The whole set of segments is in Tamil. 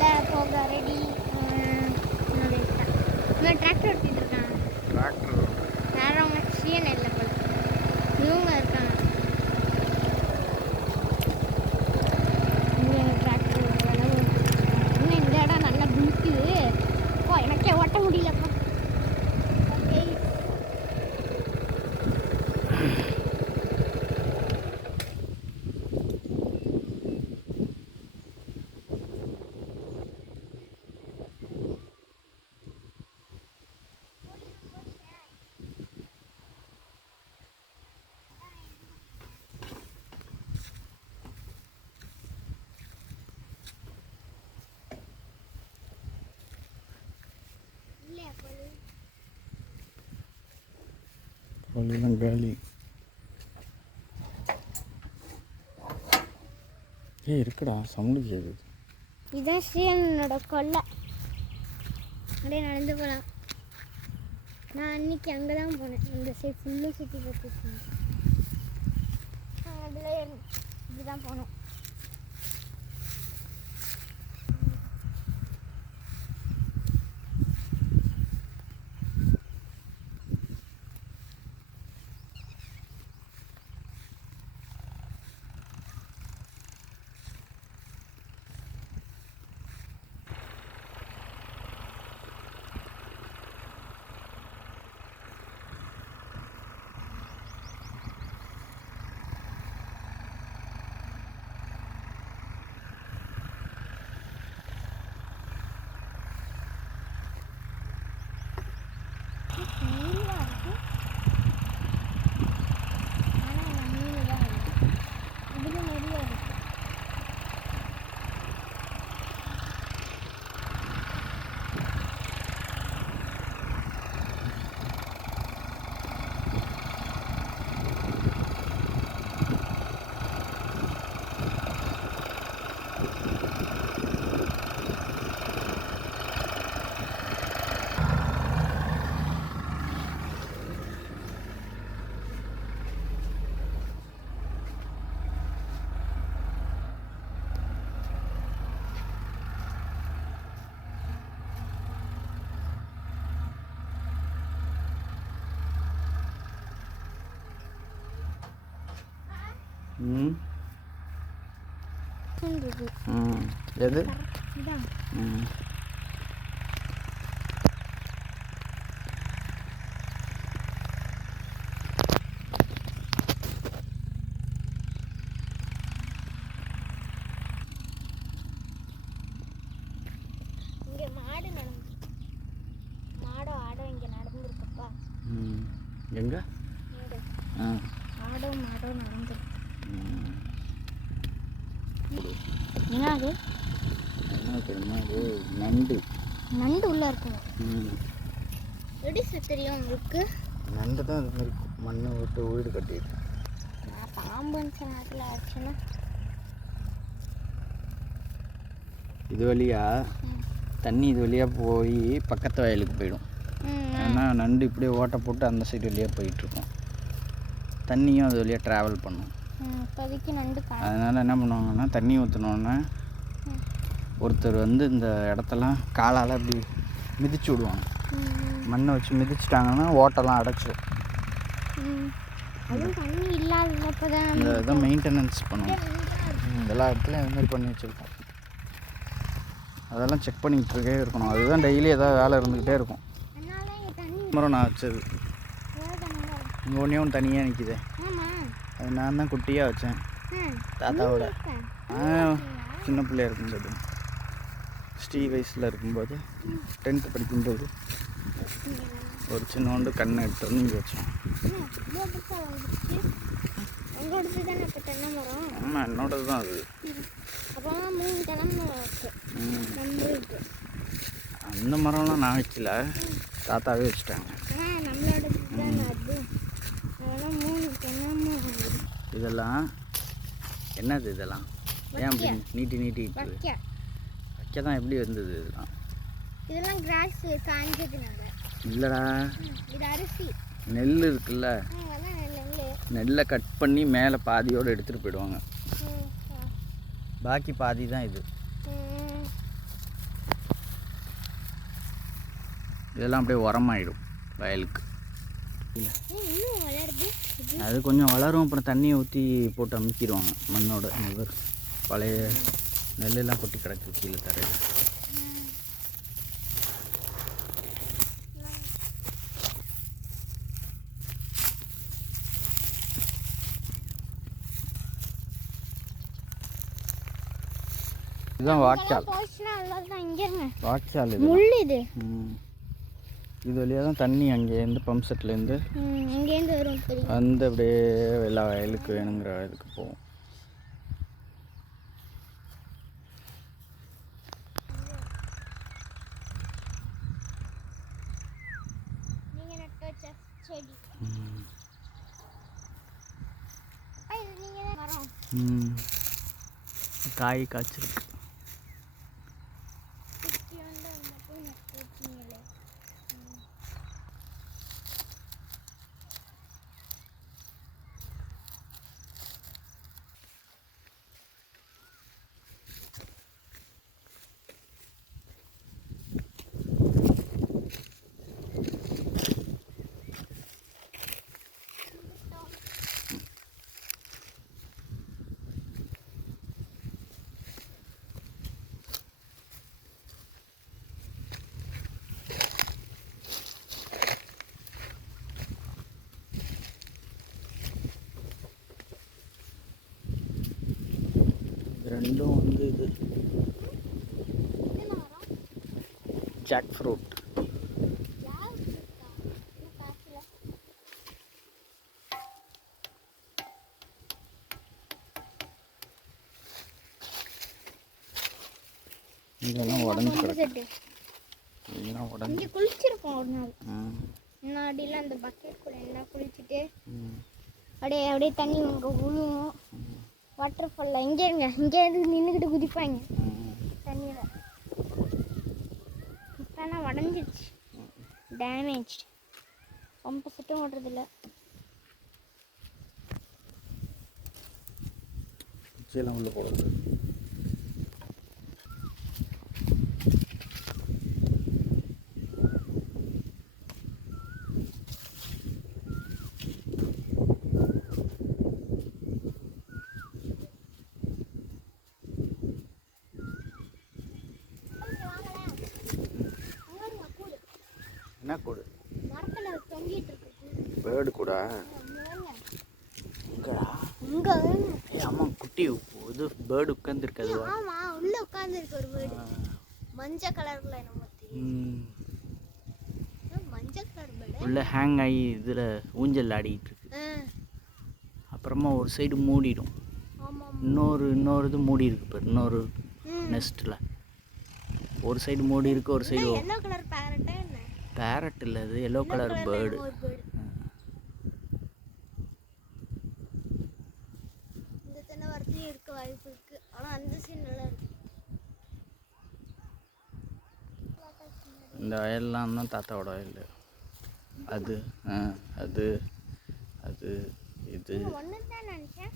இல்லை போக ரெடி. இன்னும் டிராக்டர் ஓட்டிகிட்டு இருக்காங்க. டிராக்டர் யாரவங்க சீன் இல்லை போல இவங்க இருக்காங்க. டிராக்டர் இன்னும் இந்த இடம் நல்லா பிடிக்குது. எனக்கே ஓட்ட முடியலப்பா. ஓகே கொல்லிலாம் காலி. இருக்குடா சவுண்டு கேட்குது. இதான் சீனோட கொல்லை. அப்படியே நடந்து போகலாம். நான் அன்னைக்கு அங்கே தான் போனேன். இந்த சைடு ஃபுல்லும் சுற்றி பார்த்துருக்கேன். அதில் இதுதான் போனோம். எது இங்கே மாடு நடந்து மாடோ ஆடோ இங்கே நடந்துருக்குப்பா. எங்க ஆடோ மாடோ நடந்துருக்கு. என்ன அது? என்ன தெரியுமா? அது நண்டு. நண்டு உள்ளே இருக்குமா? எப்படி சார் தெரியும் உங்களுக்கு? நண்டு தான் அது மாதிரி மண்ணை விட்டு வீடு கட்டிடுது. நான் பாம்புன்னு சில நேரத்தில் ஆச்சுன்னா இது வழியா தண்ணி இது வழியாக போய் பக்கத்து வயலுக்கு போயிடும். ஏன்னா நண்டு இப்படியே ஓட்டை போட்டு அந்த சைடு வழியாக போயிட்டுருக்கோம். தண்ணியும் அது வழியாக ட்ராவல் பண்ணும். இப்போதைக்கு நண்டு அதனால் என்ன பண்ணுவாங்கன்னா தண்ணி ஊற்றினோன்னே ஒருத்தர் வந்து இந்த இடத்தெல்லாம் காலால் அப்படி மிதிச்சு விடுவாங்க. மண்ணை வச்சு மிதிச்சிட்டாங்கன்னா ஓட்டெல்லாம் அடைச்சிடும். தண்ணி இல்லாதப்போ தான் இந்த இதை மெயின்டெனன்ஸ் பண்ணுவோம். எல்லா இடத்துலையும் அது மாதிரி பண்ணி வச்சுருக்கோம். அதெல்லாம் செக் பண்ணிக்கிட்டே இருக்கணும். அதுதான் டெய்லி ஏதாவது வேலை இருந்துக்கிட்டே இருக்கும். மரம் நான் வச்சது இங்கே ஒன்றே ஒன்று தனியாக நிற்கிது. அது நான் தான் குட்டியாக வச்சேன் தாத்தாவோட. சின்ன பிள்ளையா இருக்கும்போது ஸ்ரீ வயசில் இருக்கும்போது 10th படிக்கும்போது ஒரு சின்னோண்டு கண்ணை எடுத்து வந்து இங்கே வச்சோம். ஆமாம் என்னோடது தான் அது. அந்த மரம்லாம் நான் வைக்கல, தாத்தாவே வச்சுட்டாங்க. இதெல்லாம் என்னது? இதெல்லாம் ஏன் அப்படி நீட்டி நீட்டிட்டு வைக்க தான் எப்படி வந்தது? இதெல்லாம் கிராஸ் காஞ்சதுனால இல்லைடா, இது அரிசி. நெல் இருக்குல்ல, நெல்லை கட் பண்ணி மேலே பாதியோடு எடுத்துகிட்டு போயிடுவாங்க. பாக்கி பாதி தான் இது. இதெல்லாம் அப்படியே உரமாயிடும் வயலுக்கு. இல்லை இன்னும் வளருது. அது கொஞ்சம் வளரும், அப்புறம் தண்ணியை ஊற்றி போட்டு அமுக்கிடுவாங்க மண்ணோட. இவர் பழைய நெல்லெல்லாம் கொட்டி கிடக்கு கீழே தரையில். இதுதான் வாய்க்கால். வாய்க்கால் இது. இது வழியாக தான் தண்ணி அங்கேருந்து பம்ப் செட்லேருந்து வந்து அப்படியே எல்லா வயலுக்கு வேணுங்கிற இதுக்கு போகும். காய் காய்ச்சிருக்கு. ரெண்டும் வந்து இது ஜாக் ஃப்ரூட். இதெல்லாம் உடஞ்சி கிடக்கு. இதெல்லாம் உடஞ்சி குளிச்சிருக்கோம் ஒரு நாள் முன்னாடிலாம் அந்த பக்கெட் கூட எல்லாம் குளிச்சுட்டு அப்படியே அப்படியே தண்ணி அங்கே விழுவும். வாட்டர் ஃபாலில் இங்கே நின்றுக்கிட்டு குதிப்பாங்க தண்ணியில். இப்போலாம் உடஞ்சிடுச்சு, டேமேஜ். பம்பு செட்டும் ஓடுறதில்ல. குச்சியெல்லாம் உள்ள போடுறது. என்ன கூடு? பேர்டு கூடா? எங்கடா? அம்மா குட்டி இது பேர்டு உட்காந்துருக்காது. ஆமாம், உள்ள உட்காந்துருக்கு ஒரு பேர்டு. மஞ்சள் கலரில் நம்ம மஞ்சள் கலர் பேர்டு உள்ள ஹேங் ஆகி இதில் ஊஞ்சல் ஆடிக்கிட்டு இருக்கு. அப்புறமா ஒரு சைடு மூடிடும். இன்னொரு இது மூடி இருக்கு பாரு. இன்னொரு நெஸ்ட்டில் ஒரு சைடு மூடி இருக்கு, ஒரு சைடு. எல்லோ கலர் பேரட்டா என்ன? பேரட் இல்லை, அது எல்லோ கலர் பேர்டு. இந்த தென்னை வரத்தையும் இருக்க வாய்ப்பு இருக்கு. ஆனால் அந்த சீன் நல்லா இருக்கு. இந்த வயல்லாம் தான் தாத்தாவோட வயல். அது அது அது இது ஒன்று தான் நினச்சேன்.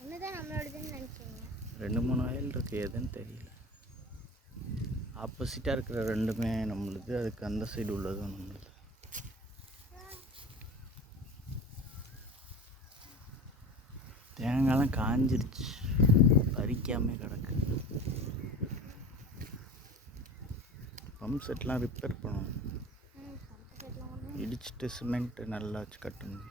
ஒன்று தான் நம்மளோடதுன்னு நினச்சேங்க. 2-3 வயல் இருக்குது, எதுன்னு தெரியல. ஆப்போசிட்டாக இருக்கிற ரெண்டுமே நம்மளுது, அதுக்கு அந்த சைடு உள்ளதும் நம்மளுது. தேங்காய்லாம் காஞ்சிருச்சு, பறிக்காமே கிடக்கு. பம்ப் செட்லாம் ரிப்பேர் பண்ணணும், இடிச்சிட்டு சிமெண்ட்டு நல்லா வச்சு கட்டணும்.